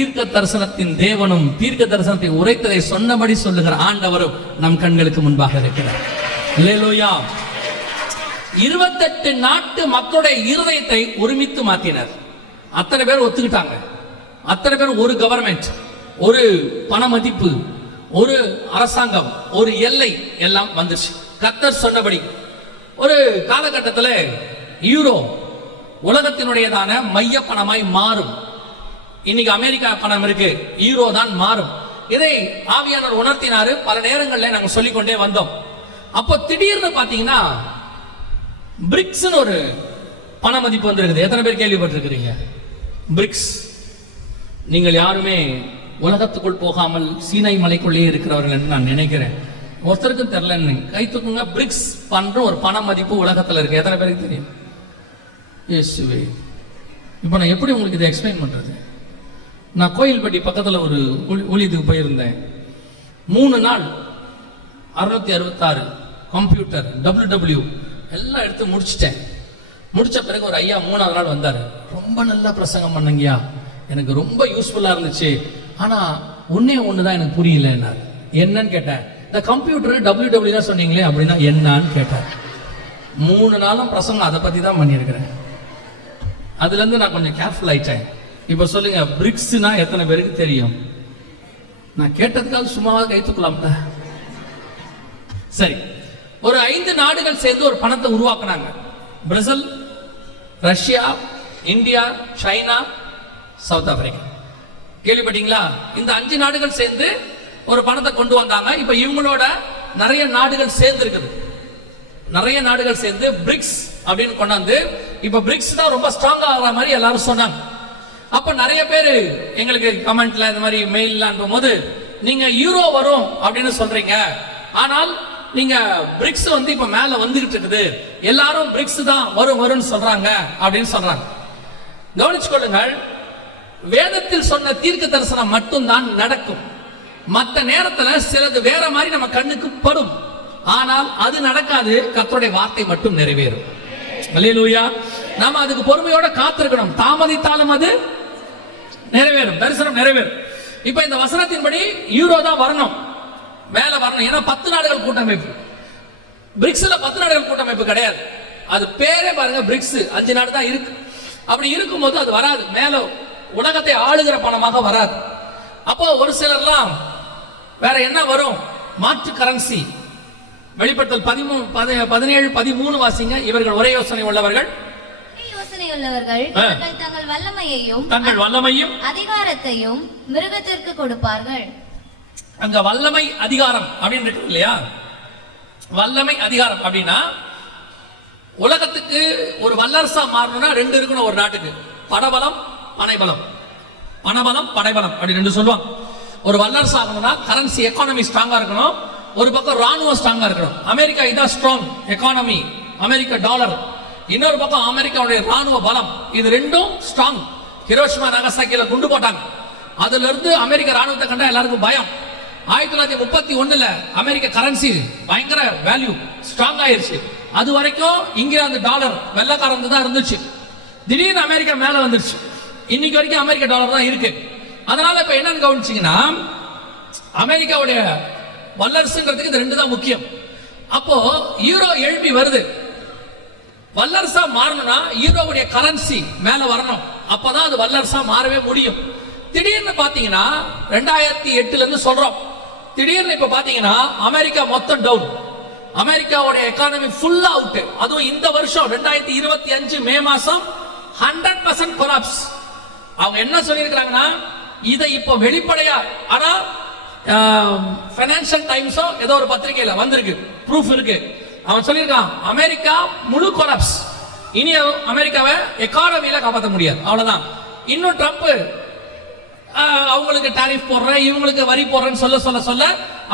தீர்க்க தரிசனத்தின் தேவனும் தீர்க்க தரிசனத்தை உரைத்ததை சொன்னபடி சொல்லுகிற ஆண்டவரும் நம் கண்களுக்கு முன்பாக இருக்கிறார். அல்லேலூயா. 28 நாட்டு மக்களுடைய இருதயத்தை ஒருமித்து மாத்தினர். அத்தனை பேர் ஒத்துக்கிட்டாங்க. அத்தனை பேர் ஒரு கவர்மெண்ட், ஒரு பண மதிப்பு, ஒரு அரசாங்கம், ஒரு எல்லை எல்லாம் வந்துருச்சு கர்த்தர் சொன்னபடி. ஒரு காலகட்டத்தில் யூரோ உலகத்தினுடையதான மைய பணமாய் மாறும். இன்னைக்கு அமெரிக்கா பணம் இருக்கு, யூரோ தான் மாறும். இதை ஆவியானவர் உணர்த்தினாரு. பல நேரங்களில் நாங்கள் சொல்லிக்கொண்டே வந்தோம். அப்போ திடீர்னு பாத்தீங்கன்னா பிரிக்ஸ் ஒரு பண மதிப்பு வந்திருக்குது. எத்தனை பேர் கேள்விப்பட்டிருக்கிறீங்க பிரிக்ஸ்? நீங்கள் யாருமே உலகத்துக்குள் போகாமல் சீனை மலைக்குள்ளே இருக்கிறவர்கள் என்று நான் நினைக்கிறேன். ஒருத்தருக்கும் தெரியல, கை தூக்குங்க. பிரிக்ஸ் பண்ற ஒரு பண மதிப்பு உலகத்தில் இருக்கு. எத்தனை பேருக்கு தெரியும்? இயேசுவே, இப்போ நான் எப்படி உங்களுக்கு இதை எக்ஸ்பிளைன் பண்றது? நான் கோயில்பட்டி பக்கத்தில் ஒரு ஊழியத்துக்கு போயிருந்தேன். 3 நாள் 666 கம்ப்யூட்டர் WW எல்லாம் எடுத்து முடிச்சிட்டேன். முடிச்ச பிறகு ஒரு ஐயா 3ஆவது நாள் வந்தார். ரொம்ப நல்லா பிரசங்கம் பண்ணங்கய்யா, எனக்கு ரொம்ப யூஸ்ஃபுல்லா இருந்துச்சு. ஆனா ஒன்னே ஒண்ணுதான் எனக்கு புரியல. என்னன்னு கேட்டேன். இந்த கம்ப்யூட்டர் WW தான் சொன்னீங்களே, அப்படின்னா என்னன்னு கேட்டார். 3 நாளும் பிரசங்கம் அதை பத்தி தான் பண்ணியிருக்கிறேன். அதுல இருந்து நான் கொஞ்சம் கேர்ஃபுல் ஆயிட்டேன். இப்ப சொல்லுங்க, பிரிக்ஸ்னா எத்தனை பேருக்கு தெரியும்? நான் கேட்டதுக்காக சும்மாவா கைத்துக்கலாம்ல. சரி, ஒரு 5 நாடுகள் சேர்ந்து ஒரு பணத்தை உருவாக்குனாங்க. Brazil, Russia, India, China, South Africa. கேள்விப்பட்டீங்களா? இந்த 5 நாடுகள் சேர்ந்து ஒரு பணத்தை கொண்டு வந்தாங்க. இப்ப இவங்களோட நிறைய நாடுகள் சேர்ந்து இருக்குது. நிறைய நாடுகள் சேர்ந்து பிரிக்ஸ் அப்படின்னு கொண்டாந்து இப்ப பிரிக்ஸ் தான் ரொம்ப ஸ்ட்ராங்கா ஆகிற மாதிரி எல்லாரும் சொன்னாங்க. அப்ப நிறைய பேர் எங்களுக்கு கமெண்ட்ல இந்த மாதிரி மெயில்ல அனுப்பும்போது, நீங்க யூரோ வரும் அப்படின்னு சொல்றீங்க, ஆனால் நீங்க பிரிக்ஸ் இப்ப மேல வந்துகிட்டு இருக்குது, எல்லாரும் பிரிக்ஸ் தான் வரும் வரும்னு சொல்றாங்க அப்படின்னு சொல்றாங்க. கவனிச்சுக்கொள்ளுங்கள், வேதத்தில் சொன்ன தீர்க்க தரிசனம் மட்டும்தான் நடக்கும். மற்ற நேரத்துல சிலது வேற மாதிரி நம்ம கண்ணுக்கு படும், ஆனால் அது நடக்காது. கர்த்தருடைய வார்த்தை மட்டும் நிறைவேறும். அல்லேலூயா. நாம அதுக்கு பொறுமையோட காத்திருக்கணும். தாமதித்தாலும் அது நிறைவேறும், தரிசனம் நிறைவேறும். இப்ப இந்த வசனத்தின்படி யூரோ தான் வரணும், மேல வரணும். ஏன்னா 10 நாடுகள் கூட்டமைப்பு. பிரிக்ஸ்ல 10 நாடுகள் கூட்டமைப்பு கிடையாது. அது பேரே பாருங்க, பிரிக்ஸ் 5 நாடு தான் இருக்கு. அப்படி இருக்கும்போது அது வராது, மேல உலகத்தை ஆளுகிற பணமாக வராது. அப்போ ஒரு சிலர்லாம் வேற என்ன வரும்? மாற்று கரன்சி. வெளிப்படுத்தல் 17:13 வாசிங்க. இவர்கள் ஒரே யோசனை உள்ளவர்கள், தங்கள் வல்லமையும் அதிகாரத்தையும் மிருகத்திற்கு கொடுப்பார்கள். அங்க வல்லமை அதிகாரம் அப்படின்னு இருக்கு இல்லையா? வல்லமை அதிகாரம் அப்படின்னா உலகத்துக்கு ஒரு வல்லரசா மாறணும்னா 2 இருக்கணும் ஒரு நாட்டுக்கு: பணபலம், பனைபலம். பணபலம், படைபலம் அப்படி 2 சொல்லுவாங்க. ஒரு வல்லரசு ஆகணும்னா கரன்சி எக்கானமி ஸ்ட்ராங்கா இருக்கணும், ஒரு பக்கம் ராணுவம் ஸ்ட்ராங்கா இருக்கணும். அமெரிக்கா இதான் ஸ்ட்ராங் எக்கானமி, அமெரிக்கா டாலர். இன்னொரு பக்கம் அமெரிக்காவுடைய ராணுவ பலம். இது 2ம் ஸ்ட்ராங். ஹிரோஷிமா நாகசாக்கில குண்டு போட்டாங்க, அதுல இருந்து அமெரிக்க ராணுவத்தை கண்டா எல்லாருக்கும் பயம். 1931 அமெரிக்க கரன்சி பயங்கர வேல்யூ ஸ்ட்ராங் ஆயிருச்சு. அது வரைக்கும் இங்கிலாந்து டாலர் வெள்ளக்காரந்து தான் இருந்துச்சு. திடீர்னு அமெரிக்கா மேல வந்துருச்சு. இன்னைக்கு வரைக்கும் அமெரிக்க டாலர் தான் இருக்கு. அதனால இப்ப என்னன்னு கவனிச்சீங்கன்னா, அமெரிக்காவுடைய வல்லரசுங்கிறதுக்கு இந்த 2 தான் முக்கியம். அப்போ யூரோ எழுப்பி வருது. வல்லரசா மாறணும்னா யூரோவுடைய கரன்சி மேல வரணும், அப்பதான் அது வல்லரசா மாறவே முடியும். திடீர்னு பாத்தீங்கன்னா 2008 இருந்து சொல்றோம், திடீர்னு இப்ப பாத்தீங்கன்னா அமெரிக்கா மொத்தம் டவுன். அமெரிக்காவுடைய எக்கானமி ஃபுல்லா அவுட். அதுவும் இந்த வருஷம் 2025 மே மாசம் 100% கொலாப்ஸ். அவங்க என்ன சொல்லியிருக்காங்கன்னா, இதை இப்போ வெளிப்படையா, ஆனா ஃபைனான்சியல் டைம்ஸோ ஏதோ ஒரு பத்திரிகையில வந்திருக்கு, ப்ரூஃப் இருக்கு. அவன் சொல்லியிருக்கான், அமெரிக்கா முழு கொலாப்ஸ், இனி அமெரிக்காவை எக்கானமியில காப்பாற்ற முடியாது, அவ்வளவுதான். இன்னும் ட்ரம்ப் அவங்களுக்கு டாரிஃப் போடுறேன், இவங்களுக்கு வரி போடுறேன்னு சொல்ல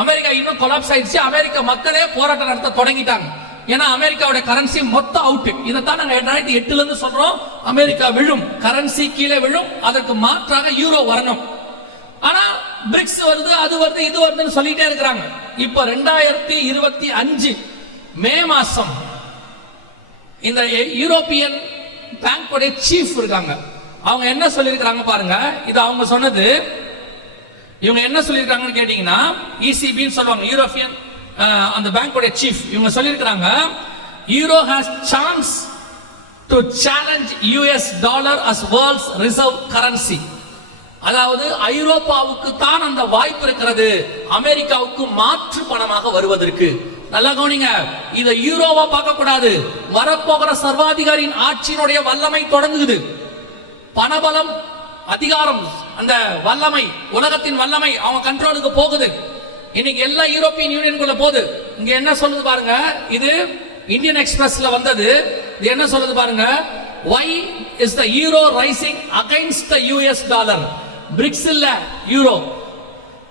அமெரிக்கா இன்னும் கொலாப்ஸ் ஆயிடுச்சு. அமெரிக்க மக்களே போராட்டம் நடத்த தொடங்கிட்டாங்க. ஏன்னா அமெரிக்காவோட கரன்சி மொத்தம் அவுட். இதைத்தான் நாங்க 2008 இருந்து சொல்றோம், அமெரிக்கா விழும், கரன்சி கீழே விழும், அதற்கு மாற்றாக யூரோ வரணும். ஆனா பிரிக்ஸ் வருது, அது வருது, இது வருதுன்னு சொல்லிட்டே இருக்கிறாங்க. இப்ப 2025 மே மாசம் இந்த யூரோப்பியன் பேங்கோட சீஃப் இருக்காங்க, அவங்க என்ன சொல்லியிருக்கிறாங்க பாருங்க, இது அவங்க சொன்னது. இவங்க என்ன சொல்லியிருக்காங்கன்னு கேட்டீங்கன்னா, இசிபின்னு சொல்லுவாங்க, யூரோப்பியன் அந்த பேங்கோட சீஃப். இவங்க சொல்லியிருக்கிறாங்க, euro has chance to challenge US dollar as world's reserve currency. அதாவது ஐரோப்பாவுக்கு தான் அந்த வாய்ப்பு இருக்கிறது அமெரிக்காவுக்கு மாற்று பணமாக வருவதற்கு. நல்லா கவனிங்க, இத யூரோவா பார்க்க கூடாது. வரப்போகிற சர்வாதிகாரியின் ஆட்சியினுடைய வல்லமை தொடங்குது. பணபலம், அதிகாரம், அந்த வல்லமை, உலகத்தின் வல்லமை அவங்க கண்ட்ரோலுக்கு போகுது. இன்னைக்கு எல்லா யூரோப்பியன் யூனியனுக்குள்ள போகுது. இங்க என்ன சொல்லுது பாருங்க, இது இந்தியன் எக்ஸ்பிரஸ்ல வந்தது. இது என்ன சொல்லுது பாருங்க, why is the euro rising against the US dollar? BRICS இல்ல, யூரோ.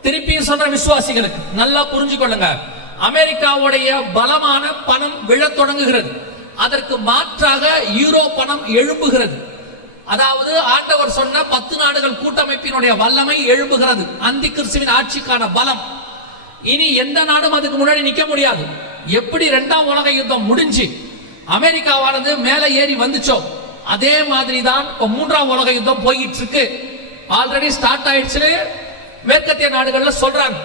திருப்பி சொல்ற விசுவாசிகளுக்கு நல்லா புரிஞ்சுக்கொள்ளுங்க, அமெரிக்காவுடைய பலமான பணம் விழத் தொடங்குகிறது. அதற்கு மாற்றாக யூரோ பணம் எழும்புகிறது. அதாவது ஆண்டவர் சொன்ன 10 நாடுகள் கூட்டமைப்பினுடைய வல்லமை எழும்புகிறது. அந்தி கிறிஸ்துவின் ஆட்சிக்கான பலம். இனி எந்த நாடும் அதுக்கு முன்னாடி நிக்க முடியாது. எப்படி 2ஆம் உலக யுத்தம் முடிஞ்சு அமெரிக்காவானது மேல ஏறி வந்துச்சோ அதே மாதிரி தான் இப்ப 3ஆம் உலக யுத்தம் போயிட்டு இருக்கு. ஆல்ரெடி ஸ்டார்ட் ஆயிடுச்சு. மேற்கத்திய நாடுகள்ல சொல்றாங்க,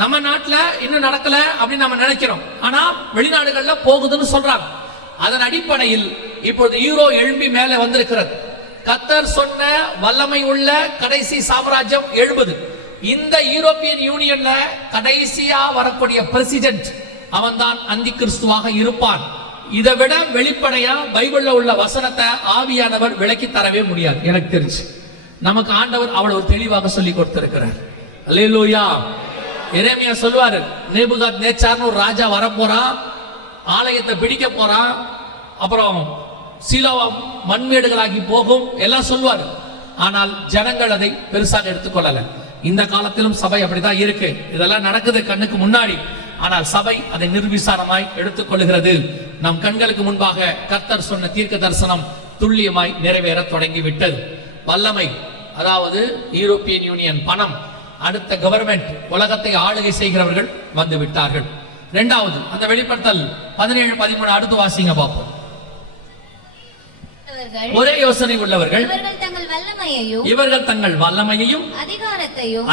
நம்ம நாட்டுல இன்னும் நடக்கல அப்படின்னு நம்ம நினைக்கிறோம், ஆனா வெளிநாடுகள்ல போகுதுன்னு சொல்றாங்க. அதன் அடிப்படையில் இப்பொழுது யூரோ எழும்பி மேலே வந்திருக்கிறது. கர்த்தர் சொன்ன வல்லமை உள்ள கடைசி சாம்ராஜ்யம் எழும்புது. இந்த யூரோப்பியன் யூனியன்ல கடைசியா வரக்கூடிய பிரசிடென்ட் அவன் தான் அந்தி கிறிஸ்துவாக இருப்பான். இதை விட வெளிப்படையா பைபிள்ல உள்ள வசனத்தை ஆவியானவர் விளக்கி தரவே முடியாது. எனக்கு தெரிஞ்சு நமக்கு ஆண்டவர் அவ்வளவு தெளிவாக சொல்லி கொடுத்திருக்கிறார். அல்லேலூயா. எரேமியா சொல்வாரு, நேபுகாத் நேச்சார்னு ஒரு ராஜா வர போறான், ஆலயத்தை பிடிக்க போறான், அப்புறம் சீலோவா மண்மேடுகளாகி போகும் எல்லாம் சொல்வாரு. ஆனால் ஜனங்கள் அதை பெருசாக எடுத்துக்கொள்ளல. இந்த காலத்திலும் சபை அப்படிதான் இருக்கு. இதெல்லாம் நடக்குது கண்ணுக்கு முன்னாடி, ஆனால் சபை அதை நிர்விசாரமாய் எடுத்துக்கொள்கிறது. நம் கண்களுக்கு முன்பாக கர்த்தர் சொன்ன தீர்க்க தரிசனம் துல்லியமாய் நிறைவேற தொடங்கி விட்டது. வல்லமை, அதாவது யூரோப்பியன் யூனியன், பணம், அடுத்த கவர்மெண்ட், உலகத்தை ஆளுகை செய்கிறவர்கள் வந்து விட்டார்கள். இரண்டாவது அந்த வெளிப்படுத்தல் 17-13 அடுத்து வாசிங்க பார்ப்போம். ஒரே யோசனை உள்ளவர்கள் இவர்கள் தங்கள் வல்லமையையும்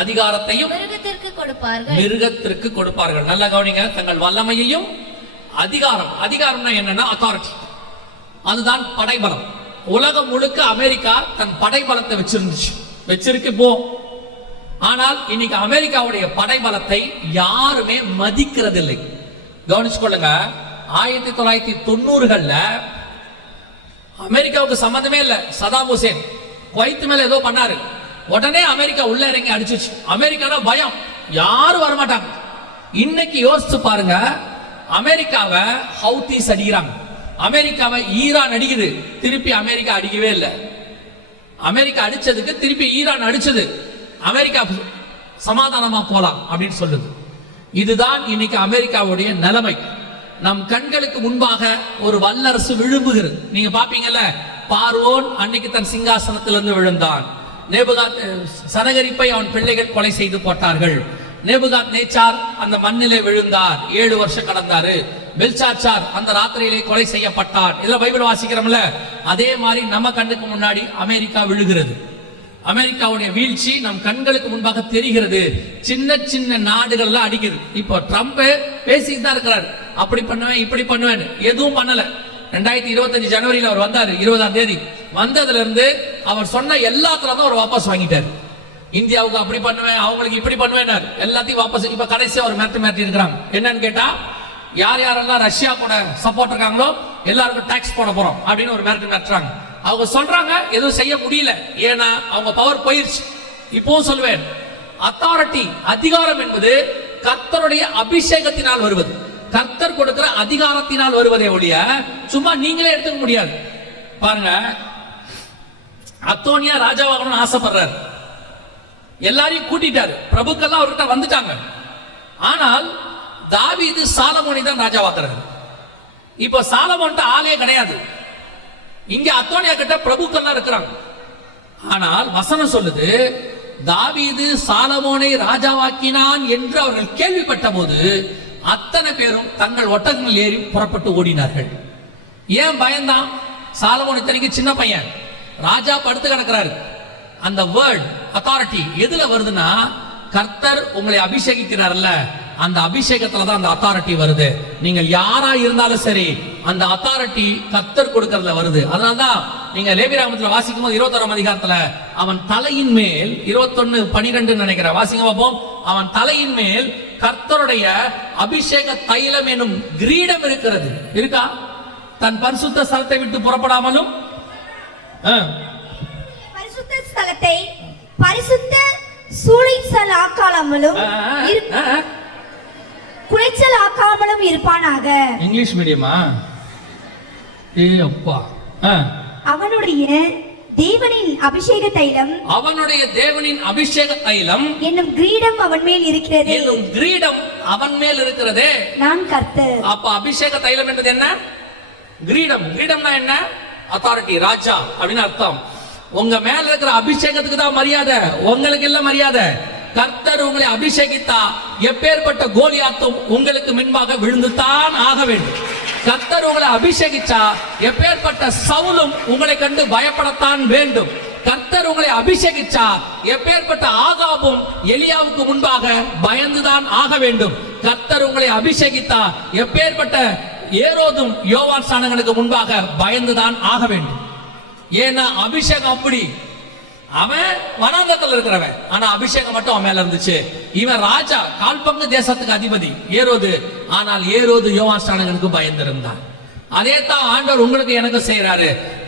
அதிகாரத்தையும் மிருகத்திற்கு கொடுப்பார்கள். நல்லா கவனிங்க, தங்கள் வல்லமையையும் அதிகாரம்னா என்னன்னா அத்தாரிட்டி, அதுதான் படைபலம். உலகம் முழுக்க அமெரிக்கா தன் படைபலத்தை வச்சிருக்கு போ. ஆனால் இன்னைக்கு அமெரிக்காவுடைய படைபலத்தை யாருமே மதிக்கிறதில்லை. கவனிச்சுக்கொள்ளுங்க, 1990கள்ல அமெரிக்காவுக்கு சம்பந்தமே இல்ல, சதாம் ஹுசேன் குவைத் மேல ஏதோ பண்ணாரு, உடனே அமெரிக்கா உள்ள இறங்கி அடிச்சிச்சு. அமெரிக்கானா பயம், யாரும் வரமாட்டாங்க. இன்னைக்கு யோசிச்சு பாருங்க, அமெரிக்காவை ஹவுதீஸ் அடிக்கிறாங்க, அமெரிக்காவை ஈரான் அடிக்குது, திருப்பி அமெரிக்கா அடிக்கவே இல்லை. அமெரிக்கா அடிச்சதுக்கு திருப்பி ஈரான் அடிச்சது, அமெரிக்கா சமாதானமா போலாம் அப்படின்னு சொல்லுது. இதுதான் இன்னைக்கு அமெரிக்காவுடைய நிலைமை. நம் கண்களுக்கு முன்பாக ஒரு வல்லரசு விழும்புகிறது. நீங்க பாப்பீங்கல்ல, பார்வோன் அன்னைக்கு தன் சிங்காசனத்திலிருந்து விழுந்தான். நேபுகாத் சனகரிப்பை அவன் பிள்ளைகள் கொலை செய்து போட்டார்கள். நேபுகாத் நேச்சார் அந்த மண்ணிலே விழுந்தார், 7 வருஷம் கடந்தாரு. பெல்சாச்சார் அந்த ராத்திரியிலே கொலை செய்யப்பட்டார். இதெல்லாம் பைபிள் வாசிக்கிறோம்ல, அதே மாதிரி நம்ம கண்ணுக்கு முன்னாடி அமெரிக்கா விழுகிறது. அமெரிக்காவுடைய வீழ்ச்சி நம் கண்களுக்கு முன்பாக தெரிகிறது. சின்ன சின்ன நாடுகள் எல்லாம் அடிக்குது. இப்போ ட்ரம்ப் பேசிட்டு தான் இருக்கிறார், அப்படி பண்ணுவேன் இப்படி பண்ணுவேன், எதுவும் பண்ணல. 2025 ஜனவரியில் அவர் வந்தாரு, 20ஆம் தேதி வந்ததுல இருந்து அவர் சொன்ன எல்லாத்துல தான் அவர் வாபஸ் வாங்கிட்டார். இந்தியாவுக்கு அப்படி பண்ணுவேன், அவங்களுக்கு இப்படி பண்ணுவேன், எல்லாத்தையும் வாபஸ். இப்ப கடைசியா ஒரு மிரட்டி இருக்கிறாங்க. என்னன்னு கேட்டா, யார் யாரெல்லாம் ரஷ்யா கூட சப்போர்ட் இருக்காங்களோ எல்லாருக்கும் டாக்ஸ் போட போறோம் அப்படின்னு ஒரு மிரட்டுறாங்க. அவங்க சொல்றாங்க எதுவும் செய்ய முடியல, ஏன்னா அவங்க பவர் போயிருச்சு. இப்பவும் சொல்லுவேன், அத்தாரிட்டி, அதிகாரம் என்பது கர்த்தருடைய அபிஷேகத்தினால் வருவது, கர்த்தர் கொடுக்கிற அதிகாரத்தினால் வருவதே ஒழிய சும்மா நீங்களே எடுத்துக்க முடியாது. பாருங்க, அத்தோனியா ராஜாவாகணும்னு ஆசைப்படுறாரு, எல்லாரையும் கூட்டிட்டாரு, பிரபுக்கெல்லாம் அவர்கிட்ட வந்துட்டாங்க. ஆனால் தாவீது சாலமோனை தான் ராஜாவாக்குறாரு. இப்ப சாலமோன்ட்ட ஆளே கிடையாது, இங்க அத்தோனியா கிட்ட பிரபுக்கெல்லாம் இருக்கிறாங்க. ஆனால் வசனம் சொல்லுது, தாவீது சாலமோனை ராஜாவாக்கினான் என்று அவர்கள் கேள்விப்பட்ட போது அத்தனை பேரும் தங்கள் ஒட்டகங்கள் ஏறி புறப்பட்டு ஓடினார்கள். ஏன் பயந்தான்? சாலமோன் இத்தனைக்கு சின்ன பையன், ராஜா படுத்து கிடக்கிறாரு. அந்த வேர்ட் அத்தாரிட்டி எதுல வருதுன்னா, கர்த்தர் உங்களை அபிஷேகிக்கிறார்ல, அந்த அபிஷேகத்துல தான் அந்த அத்தாரிட்டி வருது. நீங்கள் யாரா இருந்தாலும் சரி, அந்த அத்தாரிட்டி கர்த்தர் கொடுக்கறதுல வருது. அதனாலதான் நீங்க லேவியராகமத்துல வாசிக்கும் போது 21ஆம் அதிகாரத்துல அவன் தலையின் மேல் 21:12 நினைக்கிறேன், வாசிங்க பார்ப்போம். அவன் தலையின் மேல் கர்த்தருடைய அபிஷேக தைலம் எனும் கிரீடம் இருக்கிறது. இருக்கா? தன் பரிசுத்த ஸ்தலத்தை விட்டு புறப்படாமலும் பரிசுத்த ஸ்தலத்தை பரிசுத்த சூளைச்சல் ஆக்காமலும் குலைச்சல் ஆக்காமலும் இருப்பானாக. இங்கிலீஷ் மீடியமா? அப்பா. அவனுடைய தேவனின் அபிஷேக தைலம், அவனுடைய தேவனின் அபிஷேக தைலம் என்னும் கிரீடம் அவன் மேல் இருக்கிறது. என்னும் கிரீடம் அவன் மேல் இருக்கிறதே, நான் கர்த்தர். அப்ப அபிஷேக தைலம் என்பது என்ன? கிரீடம். கிரீடம்னா என்ன? அத்தாரிட்டி, ராஜா அப்படின்னு அர்த்தம். உங்க மேல இருக்கிற அபிஷேகத்துக்கு தான் மரியாதை, உங்களுக்கு இல்ல மரியாதை. கர்த்தர் உங்களை அபிஷேகித்தா எப்பேற்பட்ட கோலியாத்தும் உங்களுக்கு முன்பாக விழுந்துதான் ஆக வேண்டும். கர்த்தர் உங்களை அபிஷேகிச்சா எப்பேற்பட்ட சவுலும் உங்களை கண்டு பயப்படத்தான் வேண்டும். கர்த்தர் உங்களை அபிஷேகிச்சா எப்பேற்பட்ட ஆகாபும் எலியாவுக்கு முன்பாக பயந்துதான் ஆக வேண்டும். கர்த்தர் உங்களை அபிஷேகித்தா எப்பேற்பட்ட ஏரோதும் யோவான் ஸ்நானகனுக்கு முன்பாக பயந்துதான் ஆக வேண்டும். ஏன்னா அபிஷேகம் அப்படி. அவன் வனாந்தரத்தில் இருக்கிறவன், ஆனா அபிஷேகம் மட்டும் அவன் மேல இருந்துச்சு. இவன் ராஜா, கால் பங்கு தேசத்துக்கு அதிபதி ஏரோது. ஆனால் ஏரோது யோவான் ஸ்நானகனுக்கு பயந்திருந்தான். அதே தான் ஆண்டவர் உங்களுக்கு எனக்கு செய்யறாரு.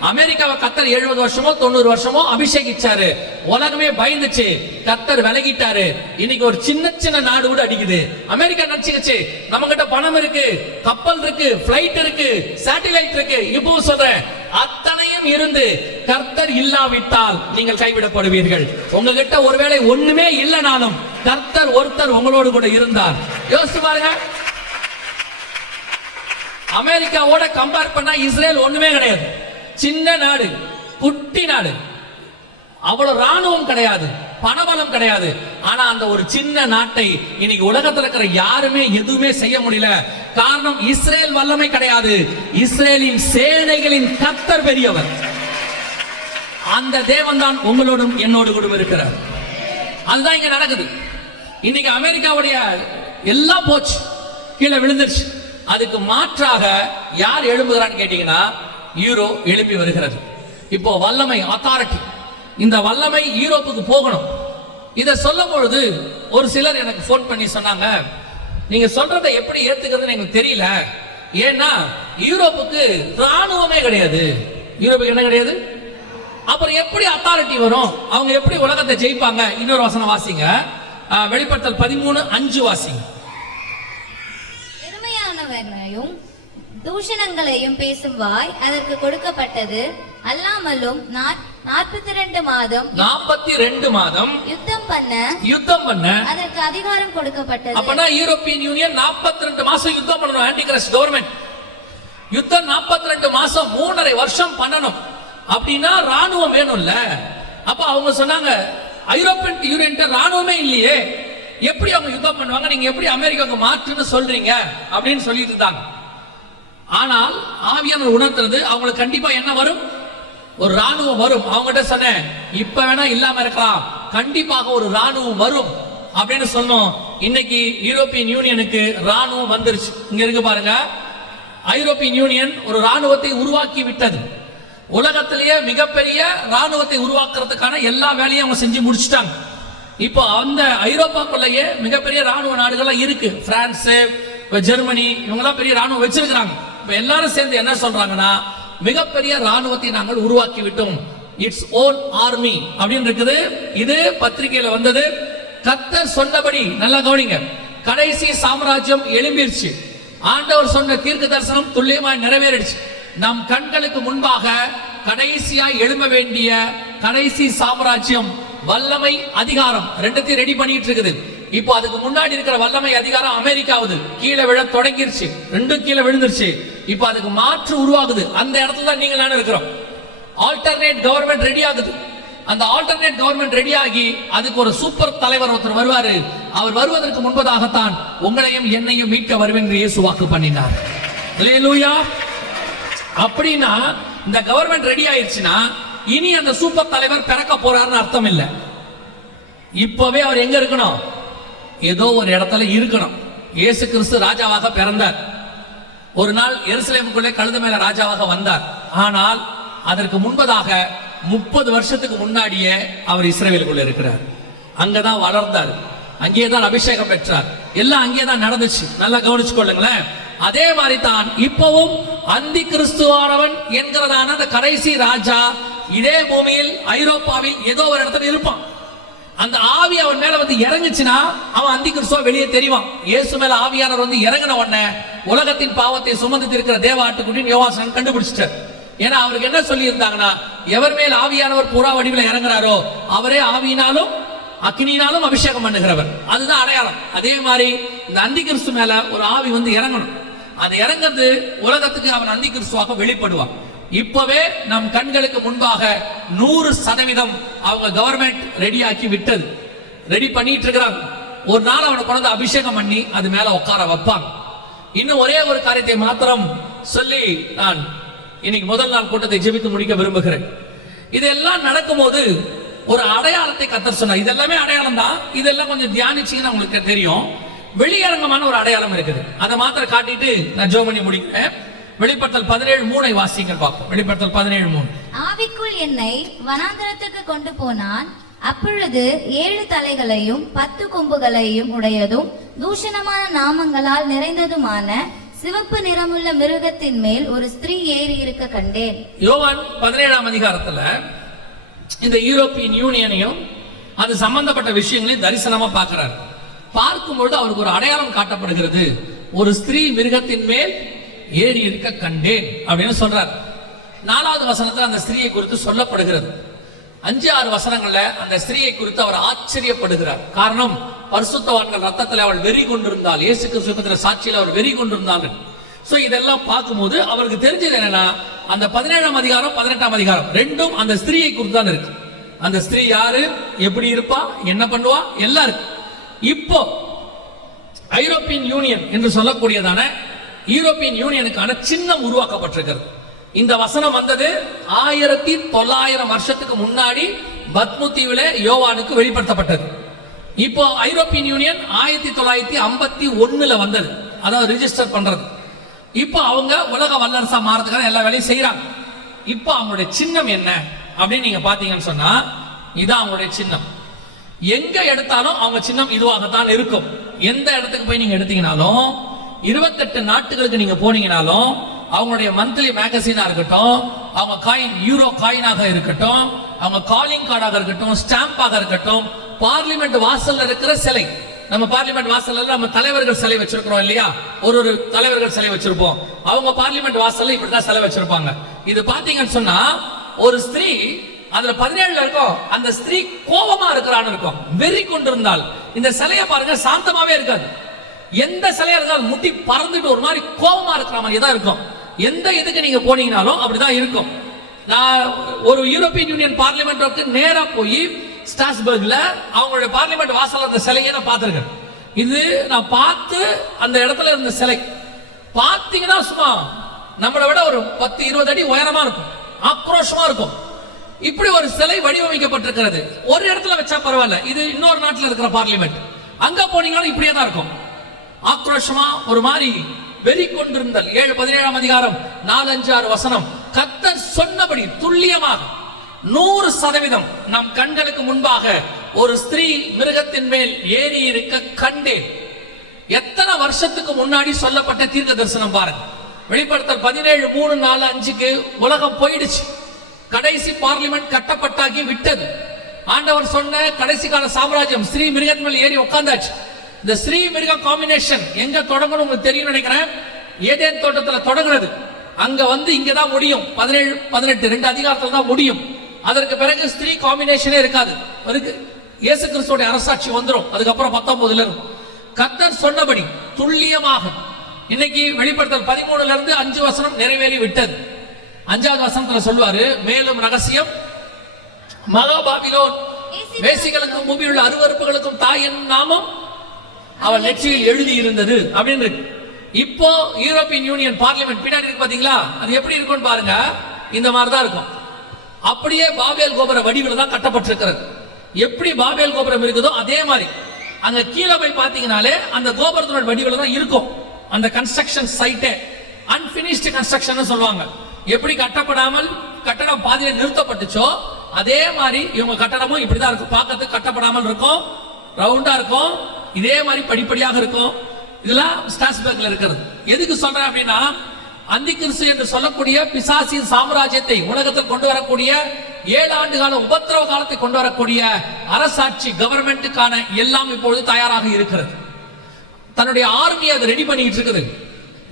அமெரிக்காவை கர்த்தர் 70 வருஷமோ 90 வருஷமோ அபிஷேகிச்சாரு. உலகமே பயந்துச்சு, கர்த்தர் விலகிட்டாரு. இன்னைக்கு ஒரு சின்ன சின்ன நாடு கூட அடிக்குது. அமெரிக்கா நினைச்சுக்கிச்சு நம்ம கிட்ட பணம் இருக்கு, கப்பல் இருக்கு, பிளைட் இருக்கு, சேட்டலைட் இருக்கு. இப்போ சொல்றேன், அத்தனையும் இருந்து கர்த்தர் இல்லாவிட்டால் நீங்கள் கைவிடப்படுவீர்கள். உங்ககிட்ட ஒருவேளை ஒண்ணுமே இல்லைனாலும் கர்த்தர் ஒருத்தர் உங்களோடு கூட இருந்தார். யோசிச்சு பாருங்க. அமெரிக்காவோட கம்பேர் பண்ணா இஸ்ரேல் ஒண்ணுமே கிடையாது. சின்ன நாடு, குட்டி நாடு, அவ்வளவு ராணுவம் கிடையாது, பணபலம் கிடையாது. ஆனா அந்த ஒரு சின்ன நாட்டை இன்னைக்கு உலகத்தில் இருக்கிற யாருமே எதுவுமே செய்ய முடியல. காரணம், இஸ்ரேல் வல்லமை கிடையாது, இஸ்ரேலின் சேனைகளின் கர்த்தர் பெரியவர். அந்த தேவன் தான் உங்களோடும் என்னோடு கூட இருக்கிறார். அதுதான் இங்க நடக்குது. இன்னைக்கு அமெரிக்காவுடைய எல்லாம் போச்சு, கீழே விழுந்துருச்சு. அதுக்கு மாற்றாக யார் எழும்புகிறான்னு கேட்டீங்கன்னா, யூரோ எழுப்பி வருகிறது. இப்போ வல்லமை, அத்தாரிட்டி, இந்த வல்லமை யூரோப்புக்கு போகணும். இதை சொல்லும் பொழுது ஒரு சிலர் எனக்கு போன் பண்ணி சொன்னாங்க, நீங்க சொல்றதை எப்படி ஏத்துக்கிறதுன்னு எனக்கு தெரியல. ஏன்னா யூரோப்புக்கு ராணுவமே கிடையாது. யூரோப்புக்கு என்ன கிடையாது? அப்புறம் எப்படி அத்தாரிட்டி வரும்? அவங்க எப்படி உலகத்தை ஜெயிப்பாங்க? இன்னொரு வசனம் வாசிங்க, வெளிப்படுத்தல் 13:5 வாசிங்க. பெருமையானவர்களையும் தூஷணங்களையும் பேசும் வாய் அதற்கு கொடுக்கப்பட்டது. அல்லாமலும் 42 மாதம் யுத்தம் பண்ண அதற்கு அதிகாரம் கொடுக்கப்பட்டது. அப்பனா யூரோப்பியன் யூனியன் 42 மாசம் யுத்தம் பண்ணணும். ஆன்டி கிரைஸ்ட் கவர்மெண்ட் யுத்தம் 42 மாசம் 3.5 வருஷம் பண்ணணும். அப்படின்னா ராணுவம் வேணும்ல. அப்ப அவங்க சொன்னாங்க, ஐரோப்பியன் யூனியன் ராணுவமே இல்லையே, எப்படி அவங்க யுத்தம் பண்ணுவாங்க? நீங்க எப்படி அமெரிக்காவுக்கு மாற்றுன்னு சொல்றீங்க அப்படின்னு சொல்லிட்டு இருந்தாங்க. ஆனால் ஆவியானவர் உணர்த்துறது, அவங்களுக்கு கண்டிப்பா என்ன வரும்? ஒரு ராணுவம் வரும். அவங்ககிட்ட சொன்னேன், இப்ப வேணா இல்லாம இருக்கலாம், கண்டிப்பாக ஒரு ராணுவம் வரும் அப்படின்னு சொன்னோம். இன்னைக்கு யூரோப்பியன் யூனியனுக்கு ராணுவம் வந்துருச்சு. இங்க இருக்கு பாருங்க, ஐரோப்பியன் யூனியன் ஒரு ராணுவத்தை உருவாக்கி விட்டது. உலகத்திலேயே மிகப்பெரிய ராணுவத்தை உருவாக்குறதுக்கான எல்லா வேலையும் அவங்க செஞ்சு முடிச்சுட்டாங்க. இப்போ அந்த ஐரோப்பாக்குள்ளேயே மிகப்பெரிய ராணுவ நாடுகள்லாம் இருக்கு. பிரான்ஸ், ஜெர்மனி, இவங்கெல்லாம் பெரிய ராணுவம் வச்சிருக்கிறாங்க. இப்ப எல்லாரும் சேர்ந்து என்ன சொல்றாங்கன்னா, மிகப்பெரிய ராணுவத்தை நாங்கள் உருவாக்கி விட்டோம், இட்ஸ் ஓன் ஆர்மி அப்படின்னு இருக்குது. இது பத்திரிகையில வந்தது. கர்த்தர் சொன்னபடி நல்லா கவனிங்க, கடைசி சாம்ராஜ்யம் எழும்பிருச்சு. ஆண்டவர் சொன்ன தீர்க்க தரிசனம் துல்லியமாய் நிறைவேறிடுச்சு. நம் கண்களுக்கு முன்பாக கடைசியாய் எழும்ப வேண்டிய கடைசி சாம்ராஜ்யம், வல்லமை, அதிகாரம் ரெண்டுத்தையும் ரெடி பண்ணிட்டு இருக்குது. இப்போ அதுக்கு முன்னாடி இருக்கிற வல்லமை, அதிகாரம் அமெரிக்காவுது கீழே விழ தொடங்கிருச்சு, ரெண்டும் கீழே விழுந்துருச்சு. இப்போ அதுக்கு மாற்று உருவாகுது. அந்த இடத்துல தான் நீங்க நானும் இருக்கிறோம். ஆல்டர்னேட் கவர்மெண்ட் ரெடி ஆகுது. அந்த ஆல்டர்னேட் கவர்மெண்ட் ரெடி ஆகி அதுக்கு ஒரு சூப்பர் தலைவர் ஒருத்தர் வருவாரு. அவர் வருவதற்கு முன்பதாகத்தான் உங்களையும் என்னையும் மீட்க வருவேன் என்று இயேசு வாக்கு பண்ணினார். அல்லேலூயா. அப்படின்னா இந்த கவர்மெண்ட் ரெடி ஆயிடுச்சுன்னா இனி அந்த சூப்பர் தலைவர் பிறக்க போறாருன்னு அர்த்தம் இல்லை. இப்பவே அவர் எங்க இருக்கணும்? ஏதோ ஒரு இடத்துல இருக்கணும். இயேசு கிறிஸ்து ராஜாவாக பிறந்தார். ஒரு நாள் எருசலேமுக்குள்ளே கழுத மேல ராஜாவாக வந்தார். ஆனால் அதற்கு முன்பதாக 30 வருஷத்துக்கு முன்னாடியே அவர் இஸ்ரவேலுக்குள்ள இருக்கிறார். அங்கதான் வளர்ந்தார், அங்கேதான் அபிஷேகம் பெற்றார், எல்லாம் அங்கேதான் நடந்துச்சு. நல்லா கவனிச்சு கொள்ளுங்களேன். அதே மாதிரி தான் இப்பவும் அந்தி கிறிஸ்துவானவன் என்கிறதான அந்த கடைசி ராஜா இதே பூமியில் ஐரோப்பாவில் ஏதோ ஒரு இடத்துல இருப்பான். அந்த ஆவி அவன் மேல வந்து இறங்குச்சுன்னா அவன் அந்தி கிறிஸ்துவ வெளியே தெரிவான். இயேசு மேல ஆவியானவர் வந்து இறங்கின உடனே உலகத்தின் பாவத்தை சுமந்து இருக்கிற தேவ ஆட்டுக்குட்டின்னு யோவான் கண்டுபிடிச்சிட்டார். ஏன்னா அவருக்கு என்ன சொல்லி இருந்தாங்கன்னா, எவர் மேல் ஆவியானவர் புறா வடிவில் இறங்குறாரோ அவரே ஆவியினாலும் அக்னியினாலும் அபிஷேகம் பண்ணுகிறவர். அதுதான் அடையாளம். அதே மாதிரி இந்த அந்தி கிறிஸ்து மேல ஒரு ஆவி வந்து இறங்கணும். அது இறங்குறது உலகத்துக்கு அவன் அந்தி கிறிஸ்துவாக வெளிப்படுவான். இப்பவே நம் கண்களுக்கு முன்பாக 100% அவங்க கவர்மெண்ட் ரெடியாக்கி விட்டது, ரெடி பண்ணிட்டு இருக்கிறாங்க. ஒரு நாள் அவனை கொண்டு அபிஷேகம் பண்ணி அது மேல உட்கார வைப்பாங்க. இன்னும் ஒரே ஒரு காரியத்தை மாத்திரம் சொல்லி நான் இன்னைக்கு முதல் நாள் கூட்டத்தை ஜெபித்து முடிக்க விரும்புகிறேன். இதெல்லாம் நடக்கும்போது ஒரு அடையாளத்தை கர்த்தர் சொன்னார். இதெல்லாமே அடையாளம் தான். இதெல்லாம் கொஞ்சம் தியானிச்சீங்கன்னா உங்களுக்கு தெரியும். வெளியரங்கமான ஒரு அடையாளம் இருக்குது. அதை மாத்திரம் காட்டிட்டு நான் ஜெபம் பண்ணி முடிக்கிறேன். வெளிப்படுத்தல் 17:3 வாசிங்க பார்ப்போம். வெளிப்படுத்தல் 17:3. ஆவிக்குள் என்னை வனாந்தரத்துக்கு கொண்டு போனான். அப்பொழுது 7 தலைகளையும் 10 கொம்புகளையும் உடையதும் தூஷணமான நாமங்களால் நிறைந்ததுமான சிவப்பு நிறமுள்ள மிருகத்தின் மேல் ஒரு ஸ்திரீ ஏறி இருக்க கண்டேன். யோவான் 17ஆம் அதிகாரத்துல இந்த யூரோப்பியன் யூனியனையும் அது சம்பந்தப்பட்ட விஷயங்களையும் தரிசனமா பார்க்கிறார். பார்க்கும்பொழுது அவருக்கு ஒரு அடையாளம் காட்டப்படுகிறது. ஒரு ஸ்திரீ மிருகத்தின் மேல் ஏறி இருக்க கண்டேன் அப்படின்னு சொல்றார். 4வது வசனத்துல அந்த ஸ்திரீயை குறித்து சொல்லப்படுகிறது. 5-6 வசனங்கள்ல அந்த ஸ்திரீயை குறித்து அவர் ஆச்சரியப்படுகிறார். காரணம், பரிசுத்தவான்கள் ரத்தத்தில் அவள் வெறி கொண்டிருந்தாள், இயேசு கிறிஸ்துவின் சாட்சியில் அவர் வெறி கொண்டிருந்தார்கள். சோ இதெல்லாம் பார்க்கும்போது அவருக்கு தெரிஞ்சது என்னன்னா, அந்த 17ஆம் அதிகாரம் 18ஆம் அதிகாரம் ரெண்டும் அந்த ஸ்திரீயை குறித்து தான் இருக்கு. அந்த ஸ்திரீ யாரு, எப்படி இருப்பா, என்ன பண்ணுவா, எல்லாம் இருக்கு. இப்போ ஐரோப்பியன் யூனியன் என்று சொல்லக்கூடியதான யூரோப்பியன் யூனியனுக்கான சின்னம் உருவாக்கப்பட்டிருக்கிறது. இந்த வசனம் வந்தது 1900 வருஷத்துக்கு முன்னாடி பத்மு தீவிலே யோவானுக்கு வெளிப்படுத்தப்பட்டது. இப்போ ஐரோப்பியன் யூனியன் 1951 வந்தது, அதாவது ரிஜிஸ்டர் பண்றது. இப்போ அவங்க உலக வல்லரசா மாறதுக்கான எல்லா வேலையும் செய்யறாங்க. இப்போ அவங்களுடைய சின்னம் என்ன அப்படின்னு நீங்க பாத்தீங்கன்னு சொன்னா, இதான் அவங்களுடைய சின்னம். எங்க எடுத்தாலும் அவங்க சின்னம் இதுவாகத்தான் இருக்கும். எந்த இடத்துக்கு போய் நீங்க எடுத்தீங்கனாலும், 28 நாட்டுகளுக்கு நீங்க போனீங்கனாலும், அவங்களுடைய மந்த்லி மேகசினா இருக்கட்டும், அவங்க காயின் யூரோ காயினாக இருக்கட்டும், அவங்க காலிங் கார்டாக இருக்கட்டும், ஸ்டாம்பாக இருக்கட்டும், பார்லிமெண்ட் வாசல்ல இருக்கிற சிலை, நம்ம பார்லிமெண்ட் வாசல்ல நம்ம தலைவர்கள் சிலை வச்சிருக்கிறோம் இல்லையா, ஒரு தலைவர்கள் சிலை வச்சிருப்போம். அவங்க பார்லிமெண்ட் வாசல்ல இப்படிதான் சிலை வச்சிருப்பாங்க. இது பாத்தீங்கன்னு சொன்னா, ஒரு ஸ்திரீ அதுல 17 இருக்கும், அந்த ஸ்திரீ கோபமா இருக்கிறான்னு இருக்கும், வெறி கொண்டிருந்தால். இந்த சிலையை பாருங்க, சாந்தமாவே இருக்காது. எந்த சிலையா இருந்தாலும் முட்டி பறந்துட்டு ஒரு மாதிரி கோபமா இருக்கிற மாதிரி தான் இருக்கும். எந்த இதுக்கு நீங்க போனீங்கனாலும் அப்படிதான் இருக்கும். நான் ஒரு யூரோப்பியன் யூனியன் பார்லிமெண்ட்டுக்கு நேரா போய் ஸ்ட்ராஸ்பர்க்ல அவங்களுடைய பார்லிமெண்ட் வாசல்ல அந்த சிலையை நான் பார்த்திருக்கேன். இது நான் பார்த்து அந்த இடத்துல இருந்த சிலை பார்த்தீங்கன்னா சும்மா நம்மளை விட ஒரு 10-20 அடி உயரமா இருக்கும், ஆக்ரோஷமா இருக்கும். இப்படி ஒரு சிலை வடிவமைக்கப்பட்டிருக்கிறது. ஒரு இடத்துல வச்சா பரவாயில்ல, இது இன்னொரு நாட்டில் இருக்கிற பார்லிமெண்ட். அங்க போனீங்கன்னா இப்படியே தான் இருக்கும், ஆக்ரோஷமா ஒரு மாதிரி வெறி கொண்டிருந்தல். 17ஆம் அதிகாரம் 4-5-6 வசனம். கர்த்தர் சொன்னபடி துல்லியமாக 100% நம் கண்களுக்கு முன்பாக ஒரு ஸ்திரீ மிருகத்தின் மேல் ஏறி இருக்க கண்டேன். எத்தனை வருஷத்துக்கு முன்னாடி சொல்லப்பட்ட தீர்க்க தரிசனம் பாருங்க. வெளிப்படுத்தல் 17:3-4-5க்கு உலகம் போயிடுச்சு. கடைசி பார்லிமெண்ட் கட்டப்பட்டாகி விட்டது. ஆண்டவர் சொன்ன கடைசி கால சாம்ராஜ்யம் ஸ்ரீ மிருகத்தின் மேல் ஏறி உட்கார்ந்தாச்சு. இந்த ஸ்ரீ மிருக காம்பினேஷன் எங்க தொடங்கணும் உங்களுக்கு தெரியும் நினைக்கிறேன். ஏதேன் தோட்டத்துல தொடங்குறது, அங்க வந்து இங்கதான் முடியும். 17-18 2 அதிகாரத்துல தான் முடியும். அதற்கு பிறகு ஸ்திரீ காம்பினேஷனே இருக்காது. இயேசு கிறிஸ்துவோட அரசாட்சி வந்துடும். அதுக்கப்புறம் 19 இருக்கும். கர்த்தர் சொன்னபடி துல்லியமாக இன்னைக்கு வெளிப்படுத்தல் 13 5 வசனம் நிறைவேறி விட்டது. 5வது வசனத்துல சொல்வாரு, மேலும் ரகசியம், மகா பாபிலோன் வேசிகளுக்கும் பூமியில் உள்ள அருவருப்புகளுக்கும் தாய் என்னும் நாமம் அவள் நெற்றியில் எழுதி இருந்தது அப்படின்னு இருக்கு. இப்போ யூரோப்பியன் யூனியன் பார்லிமெண்ட் பின்னாடி இருக்கு பாத்தீங்களா, அது எப்படி இருக்கும்னு பாருங்க. இந்த மாதிரி தான் இருக்கும். அப்படியே பாபேல் கோபுர வடிவில் தான் கட்டப்பட்டிருக்கிறது. எப்படி பாபேல் கோபுரம் இருக்குதோ அதே மாதிரி அங்க கீழே போய் பாத்தீங்கன்னாலே அந்த கோபுரத்தோட வடிவில் தான் இருக்கும். அந்த கன்ஸ்ட்ரக்ஷன் சைட்டே அன்பினிஷ்டு கன்ஸ்ட்ரக்ஷன் சொல்லுவாங்க. எப்படி கட்டப்படாமல் கட்டடம் பாதியில நிறுத்தப்பட்டுச்சோ அதே மாதிரி இவங்க கட்டடமும் இப்படிதான் இருக்கும். பார்க்கறதுக்கு கட்டப்படாமல் இருக்கும், ரவுண்டா இருக்கும், இதே மாதிரி படிப்படியாக இருக்கும். இதெல்லாம் ஸ்ட்ராஸ்பர்க்ல இருக்கிறது. எதுக்கு சொல்றேன் அப்படின்னா, அந்தி கிறிஸ்து என்று சொல்லக்கூடிய பிசாசின் சாம்ராஜ்யத்தை உலகத்தில் கொண்டு வரக்கூடிய 7 ஆண்டு கால உபத்திரவ காலத்தை கொண்டு வரக்கூடிய அரசாட்சி கவர்மெண்ட்டுக்கான எல்லாம் இப்பொழுது தயாராக இருக்கிறது. தன்னுடைய ஆர்மியை அது ரெடி பண்ணிட்டு இருக்குது.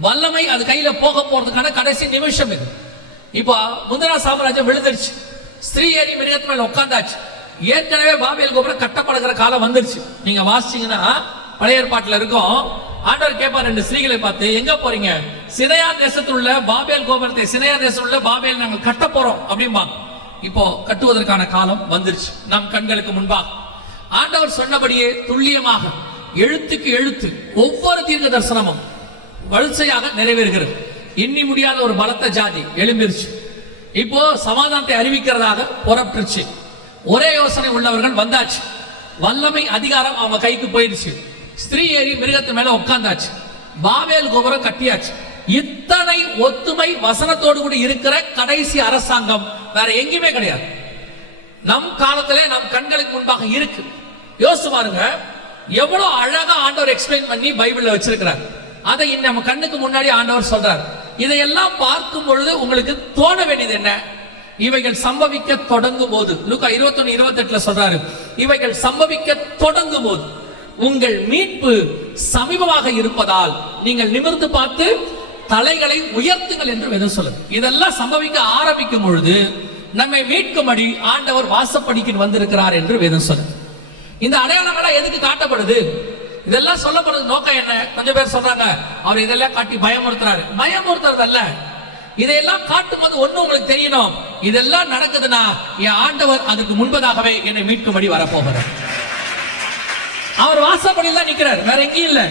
வல்லமை அது கையில போக போறதுக்கான கடைசி நிமிஷம் இது. இப்போ முந்திரா சாம்ராஜ்யம் விழுந்துருச்சு, ஸ்ரீ ஏறி மிருகத்து மேல உட்கார்ந்தாச்சு. ஏற்கனவே பாபேல் கோபுரம் கட்டப்படுகிற காலம் வந்துருச்சு. நீங்க வாசிச்சீங்கன்னா பழைய ஏற்பாட்டுல இருக்கும். ஆண்டவர் கேட்பார் 2 ஸ்திரீகளை பார்த்து, எங்க போறீங்க? சினையா தேசத்தில் உள்ள பாபேல் கோபுரத்தை, சினையா தேசத்தில் உள்ள பாபேல் நாங்கள் கட்ட போறோம் அப்படிம்பாங்க. இப்போ கட்டுவதற்கான காலம் வந்துருச்சு நம் கண்களுக்கு முன்பாக. ஆண்டவர் சொன்னபடியே துல்லியமாக எழுத்துக்கு எழுத்து ஒவ்வொரு தீர்க்க தரிசனமும் வரிசையாக நிறைவேறுகிறது. எண்ணி முடியாத ஒரு பலத்த ஜாதி எழும்பிருச்சு. இப்போ சமாதானத்தை அறிவிக்கிறதாக புறப்பட்டுருச்சு. ஒரே யோசனை உள்ளவர்கள் வந்தாச்சு. வல்லமை அதிகாரம் அவங்க கைக்கு போயிடுச்சு. ஸ்திரீ ஏறி மிருகத்து மேல உட்கார்ந்தாச்சு. பாபேல் கோபுரம் கட்டியாச்சு. இத்தனை ஒத்துமை வசனத்தோடு கூட இருக்கிற கடைசி அரசாங்கம் வேற எங்கேயுமே கிடையாது. நம் காலத்திலே நம் கண்களுக்கு முன்பாக இருக்கு. யோசிச்சு பாருங்க, எவ்வளவு அழகா ஆண்டவர் எக்ஸ்பிளைன் பண்ணி பைபிள்ல வச்சிருக்கிறார். அதை நம்ம கண்ணுக்கு முன்னாடி ஆண்டவர் சொல்றார். இதையெல்லாம் பார்க்கும் பொழுது உங்களுக்கு தோண வேண்டியது என்ன? இவைகள் சம்பவிக்க தொடங்கும் போது, லூக்கா 21:28 சொல்றாரு, இவைகள் சம்பவிக்க தொடங்கும் போது உங்கள் மீட்பு சமீபமாக இருப்பதால் நீங்கள் நிமிர்ந்து பார்த்து தலைகளை உயர்த்துங்கள் என்று வேதம் சொல்லுது. இதெல்லாம் சம்பவிக்க ஆரம்பிக்கும் பொழுது நம்மை மீட்கும்படி ஆண்டவர் வாசப்படிக்கு வந்திருக்கிறார் என்று வேதம் சொல்லுது. இந்த அடையாளங்களா எதுக்கு காட்டப்படுது? இதெல்லாம் சொல்லப்படுறது நோக்கம் என்ன? கொஞ்சம் பேர் சொல்றாங்க, அவர் இதெல்லாம் காட்டி பயமுறுத்துறாரு. பயமுறுத்துறது அல்ல. இதையெல்லாம் காட்டும் போது ஒண்ணு உங்களுக்கு தெரியணும், இதெல்லாம் நடக்குதுன்னா என் ஆண்டவர் அதுக்கு முன்பதாகவே என்னை மீட்கும்படி வரப்போகிறார். அவர் வாசப்படியில் தான் நிற்கிறார், வேற எங்கேயும் இல்ல.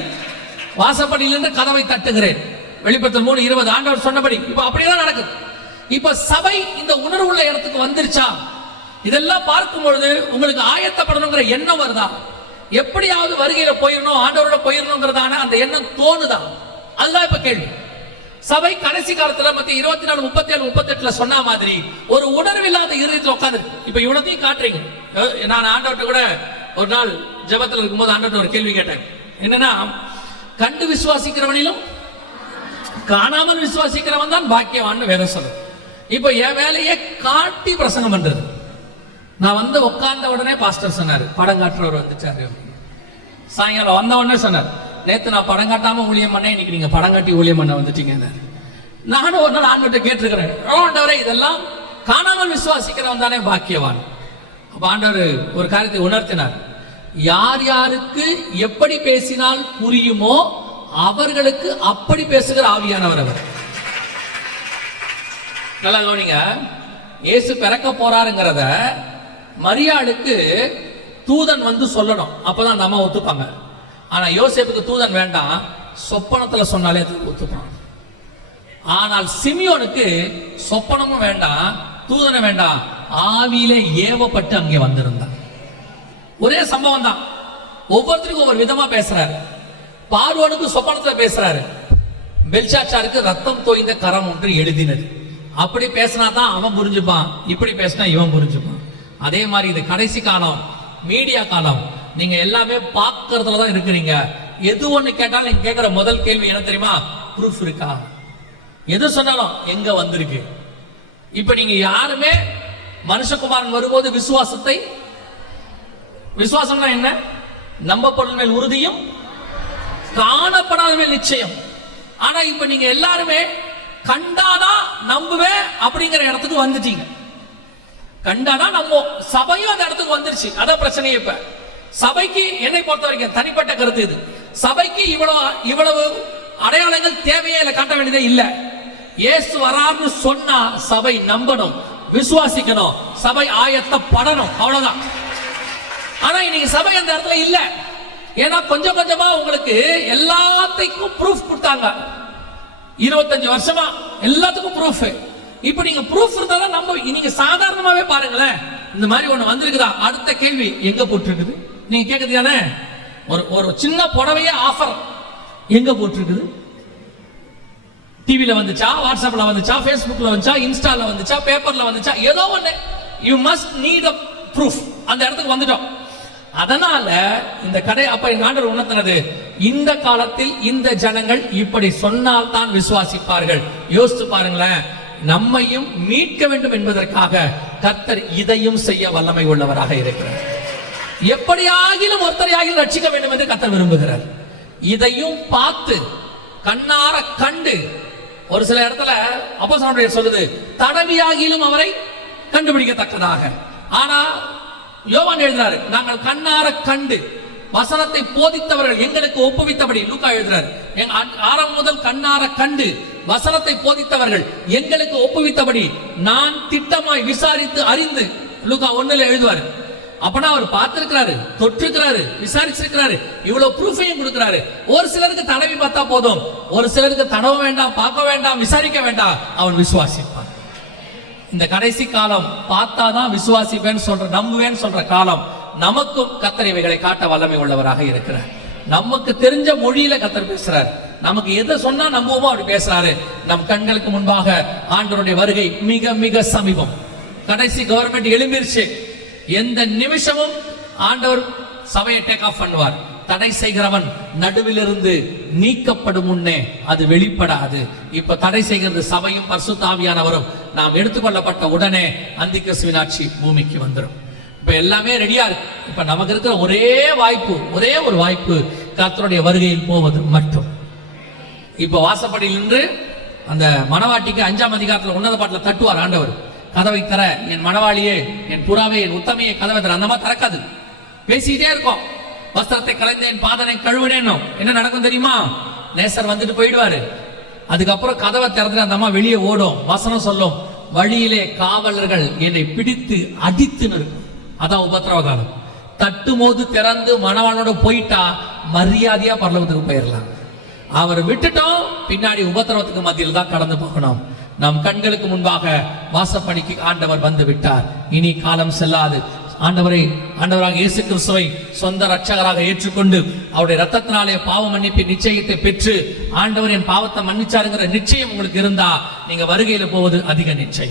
வாசப்படியில் இருந்து கதவை தட்டுகிறேன், வெளிப்படுத்தல் 3:20 ஆண்டவர் சொன்னபடி இப்ப அப்படியேதான் நடக்குது. இப்ப சபை இந்த உணர்வுள்ள இடத்துக்கு வந்துருச்சா? இதெல்லாம் பார்க்கும் பொழுது உங்களுக்கு ஆயத்தப்படணுங்கிற எண்ணம் வருதா? எப்படியாவது வருகையில போயிடணும், ஆண்டவரோட போயிடணுங்கிறதான அந்த எண்ணம் தோணுதா? அதுதான் இப்ப கேள்வி. சபை கடைசி காலத்துல 24, 37, 38 சொன்ன மாதிரி ஒரு உணர்வில்லாத இருதயத்தில் உட்கார்ந்து இப்ப இவ்வளத்தையும் காட்டுறீங்க. நான் ஆண்டவர்கிட்ட கூட ஒரு நாள் ஜெபத்தில் இருக்கும்போது ஆண்டவர்கிட்ட ஒரு கேள்வி கேட்டேன். என்னன்னா, கண்டு விசுவாசிக்கிறவனிலும் காணாமல் விசுவாசிக்கிறவன் தான் பாக்கியவான் வேதம் சொல்லுது. இப்ப என் வேலையை காட்டி பிரசங்கம் பண்றது. நான் வந்து உட்கார்ந்த உடனே பாஸ்டர் சொன்னாரு, படம் காட்டுறவர் வந்துச்சாரு. சாயங்காலம் வந்த உடனே சொன்னார், நேத்து நான் படம் காட்டாம ஊழியம் பண்ணேன், இன்னைக்கு நீங்க படம் காட்டி ஊழியம் பண்ண வந்துட்டீங்க. நானும் ஒரு நாள் ஆண்டவர்கிட்ட கேட்டிருக்கிறேன், ஆண்டவரே இதெல்லாம் காணாமல் விசுவாசிக்கிறவன் தானே பாக்கியவான். அப்ப ஆண்டவர் ஒரு காரியத்தை உணர்த்தினார். யார் யாருக்கு எப்படி பேசினால் புரியுமோ அவர்களுக்கு அப்படி பேசுகிற ஆவியானவர் அவர். நல்லா கவனிங்க, இயேசு பிறக்க போறாருங்கிறத மரியாளுக்கு தூதன் வந்து சொல்லணும், அப்பதான் நம்ம ஒத்துப்பாங்க. ஆனா யோசேப்புக்கு தூதன் வேண்டாம், சொப்பனத்துல சொன்னாலே ஒத்துப்பான். ஆனால் சிமியோனுக்கு சொப்பனமும் வேண்டாம், தூதனை வேண்டாம், ஆவியிலே ஏவப்பட்டு அங்கே வந்திருந்தான். ஒரே சம்பவம் தான், ஒவ்வொருத்தருக்கும் ஒவ்வொரு விதமா பேசுறாரு. பார்வோனுக்கு சொப்பனத்துல பேசுறாரு, பெல்ஷாச்சாருக்கு ரத்தம் தோய்ந்த கரம் ஒன்று எழுதினது. அப்படி பேசினா தான் அவன் புரிஞ்சுப்பான், இப்படி பேசினா இவன் புரிஞ்சுப்பான். அதே மாதிரி இது கடைசி காலம், மீடியா காலம். நீங்க எல்லாமே பார்க்கறதுல தான் இருக்கிறீங்க. எது ஒண்ணு கேட்டாலும் நீங்க கேட்கிற முதல் கேள்வி என்ன தெரியுமா? ப்ரூஃப் இருக்கா? எது சொன்னாலும் எங்க வந்திருக்கு? இப்ப நீங்க யாருமே மனுஷகுமாரன் வரும்போது விசுவாசத்தை, விசுவாசம்னா என்ன? நம்பப்படும் மேல் உறுதியும் காணப்படாத மேல் நிச்சயம். ஆனா இப்ப நீங்க எல்லாருமே கண்டாதான் நம்புவேன் அப்படிங்கிற இடத்துக்கு வந்துட்டீங்க. கண்டாதான் நம்ம சபையும் அந்த இடத்துக்கு வந்துருச்சு. அதான் பிரச்சனை. இப்ப சபைக்கு என்னை பொறுத்த வரைக்கும் தனிப்பட்ட கருத்து இது, சபைக்கு இவ்வளவு அடையாளங்கள் தேவையே இல்லை, காட்ட வேண்டியதே இல்லை. இயேசு வரான்னு சொன்னா சபை நம்பணும், விசுவாசிக்கணும், சபை ஆயத்தப்படணும், அவ்வளவுதான். ஆனா இன்னைக்கு சபை அந்த இடத்துல இல்ல. ஏன்னா கொஞ்சம் கொஞ்சமா உங்களுக்கு எல்லாத்துக்கும் ப்ரூஃப் கொடுத்தாங்க. 25 வருஷமா எல்லாத்துக்கும் ப்ரூஃப். இப்ப நீங்க ப்ரூஃப் இருந்தாலும் நம்ம நீங்க சாதாரணமாவே பாருங்களேன், இந்த மாதிரி ஒண்ணு வந்திருக்குதா. அடுத்த கேள்வி எங்க போட்டிருக்குது நீங்க கேக்குது தானே. ஒரு சின்ன புடவைய ஆஃபர் எங்க போட்டிருக்குது? டிவில வந்துச்சா, வாட்ஸ்அப்ல வந்துச்சா, ஃபேஸ்புக்ல வந்துச்சா, இன்ஸ்டால வந்துச்சா, பேப்பர்ல வந்துச்சா, ஏதோ ஒண்ணு. You must need a proof. அந்த இடத்துக்கு வந்துட்டோம். அதனால இந்த கடை அப்ப எங்க ஆண்டவர் உணர்த்தினது, இந்த காலத்தில் இந்த ஜனங்கள் இப்படி சொன்னால் தான் விசுவாசிப்பார்கள். யோசித்து பாருங்களேன், நம்மையும் மீட்க வேண்டும் என்பதற்காக கர்த்தர் இதையும் செய்ய வல்லமை உள்ளவராக இருக்கிறார். எப்படியாகிலும் ஒருத்தரையாகிலும் ரட்சிக்க வேண்டும் என்று கர்த்தர் விரும்புகிறார். இதையும் பார்த்து கண்ணார கண்டு, ஒரு சில இடத்துல அப்போஸ்தலர் சொல்லுது, தடவியாகிலும் அவரை கண்டுபிடிக்கத்தக்கதாக. ஆனா யோவான் எழுதுறாரு, நாங்கள் கண்ணார கண்டு வசனத்தை போதித்தவர்கள் எங்களுக்கு ஒப்புவித்தபடி. லூக்கா எழுதுறாரு, ஆரம்பம் முதல் கண்ணார கண்டு வசனத்தை போதித்தவர்கள் எங்களுக்கு ஒப்புவித்தபடி நான் திட்டமாய் விசாரித்து அறிந்து. லூக்கா 1 எழுதுவாரு. அப்பனா அவர் பார்த்திருக்கிறாரு, தொற்றிருக்கிறாரு, விசாரிச்சிருக்கிறாரு, இவ்வளவு ப்ரூஃபையும் கொடுக்கிறாரு. ஒரு சிலருக்கு தடவி பார்த்தா போதும், ஒரு சிலருக்கு தடவ வேண்டாம், பார்க்க வேண்டாம், விசாரிக்க வேண்டாம், அவன் விசுவாசிப்பான். இந்த கடைசி காலம் பார்த்தாதான் விசுவாசிப்பேன்னு சொல்ற, நம்புவேன்னு சொல்ற காலம். நமக்கும் கர்த்தர் இவைகளை காட்ட வல்லமை உள்ளவராக இருக்கிறார். நமக்கு தெரிஞ்ச மொழியில கர்த்தர் பேசுறார். நமக்கு எதை சொன்னா நம்புவோமோ அப்படி பேசுறாரு. நம் கண்களுக்கு முன்பாக ஆண்டவருடைய வருகை மிக மிக சமீபம். கடைசி கவர்மெண்ட் எழும்பிருச்சு. எந்த நிமிஷமும் ஆண்டவர் சபையை டேக் ஆஃப் பண்ணுவார். தடை செய்கிறவன் நடுவிலிருந்து நீக்கப்படும் முன்னே அது வெளிப்படாது. இப்ப தடை செய்கிறது சபையும் பரிசுத்த ஆவியானவரும். நாம் எடுத்துக்கொள்ளப்பட்ட உடனே அந்திகிறிஸ்துவின் ஆட்சி பூமிக்கு வந்துடும். இப்ப எல்லாமே ரெடியா இருக்கு. இப்ப நமக்கு இருக்கிற ஒரே வாய்ப்பு, ஒரே ஒரு வாய்ப்பு, கர்த்தருடைய வருகையில் போவது மட்டும். இப்ப வாசப்படியில் நின்று அந்த மணவாட்டிக்கு 5ஆம் அதிகாரத்துல உன்னத பாட்டுல தட்டுவார் ஆண்டவர், கதவை தர என் மணவாளியே, என் புறாவே, என் உத்தமையை கதவை தர. அந்த மாதிரி திறக்காது, பேசிக்கிட்டே இருக்கும். வஸ்திரத்தை கலைந்தேன், பாதனை கழுவினேன். என்ன நடக்கும் தெரியுமா? நேசர் வந்துட்டு போயிடுவாரு. அதுக்கப்புறம் கதவை திறந்து அந்த அம்மா வெளியே ஓடும். வசனம் சொல்லும், வழியிலே காவலர்கள் என்னை பிடித்து அடித்து நிற்கும். அதான் உபத்திரவ காலம். தட்டும் போது திறந்து மணவாளோட போயிட்டா மரியாதையா பரலோகத்துக்கு போயிடலாம். அவர் விட்டுட்டோம், பின்னாடி உபத்திரவத்துக்கு மத்தியில் தான் கடந்து போகணும். நம் கண்களுக்கு முன்பாக வாசப்படிக்கு ஆண்டவர் வந்து விட்டார். இனி காலம் செல்லாது. ஆண்டவராக இயேசு கிறிஸ்துவை சொந்த ரட்சகராக ஏற்றுக்கொண்டு அவருடைய ரத்தத்தினாலே பாவ மன்னிப்பு நிச்சயத்தை பெற்று, ஆண்டவர் என் பாவத்தை மன்னிச்சாருங்கிற நிச்சயம் உங்களுக்கு இருந்தா நீங்க வருகையில போவது அதிக நிச்சயம்.